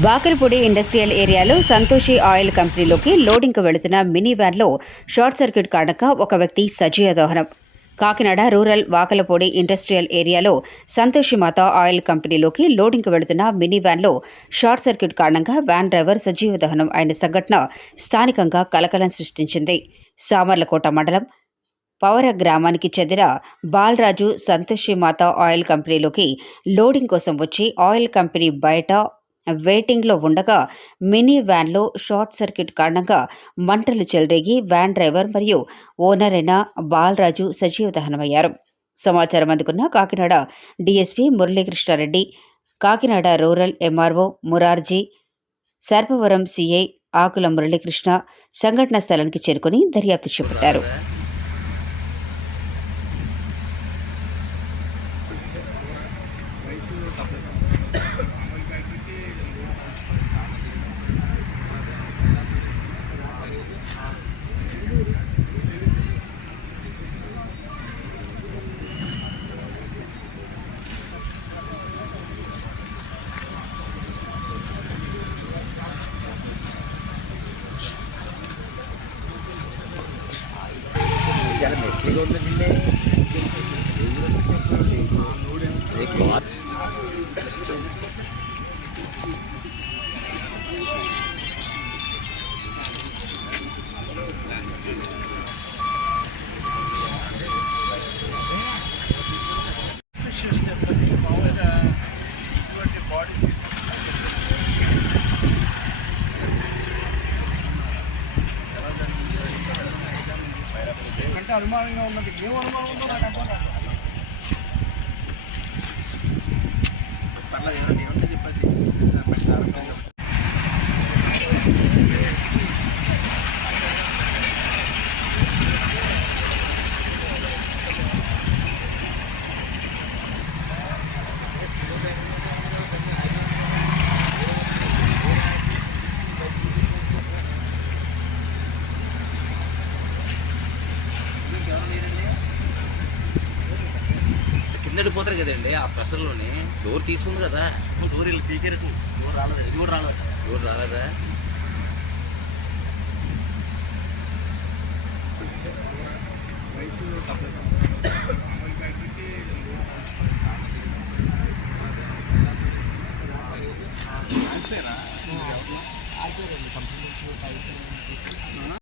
Vakalapudi industrial ఏరియాలో Santoshi oil కంపెనీలోకి లోడింగ్కు వెళుతున్న mini వ్యాన్లో షార్ట్ సర్క్యూట్ కారణంగా ఒక వ్యక్తి సజీవ దహనం. కాకినాడ రూరల్ వాకలపూడి ఇండస్ట్రియల్ ఏరియాలో సంతోషి మాత ఆయిల్ కంపెనీలోకి లోడింగ్కు వెళుతున్న మినీ వ్యాన్లో షార్ట్ సర్క్యూట్ కారణంగా వ్యాన్ డ్రైవర్ సజీవ దహనం అయిన సంఘటన స్థానికంగా కలకలం సృష్టించింది. సామర్లకోట మండలం పవర గ్రామానికి చెందిన బాలరాజు సంతోషి మాత ఆయిల్ కంపెనీలోకి లోడింగ్ కోసం వచ్చి ఆయిల్ కంపెనీ బయట వెయిటింగ్లో ఉండగా మినీ వ్యాన్లో షార్ట్ సర్క్యూట్ కారణంగా మంటలు చెలరేగి వ్యాన్ డ్రైవర్ మరియు ఓనర్ అయిన బాలరాజు సజీవ దహనమయ్యారు. సమాచారం అందుకున్న Kakinada DSP Murali Krishna Reddy, Kakinada rural MRO Murarji, Sarpavaram CI Akula Murali Krishna సంఘటనా స్థలానికి చేరుకుని దర్యాప్తు చేపట్టారు. అంటే అనుమానంగా ఉన్నది ఏం అనుమానం ఉందో నాకు అర్థం కాదు. పర్లేదు ఏమంటే చెప్పేసి కిందకి పోతారు కదండి. ఆ ప్రెషర్లోనే డోర్ తీసుకుంది కదా. డోర్ వెళ్ళి పీకేరకు డోర్ రాలేదు, ఇది కూడా రాలేదు. డోర్ రాలేదా? వయసు 70 సంవత్సరాలు.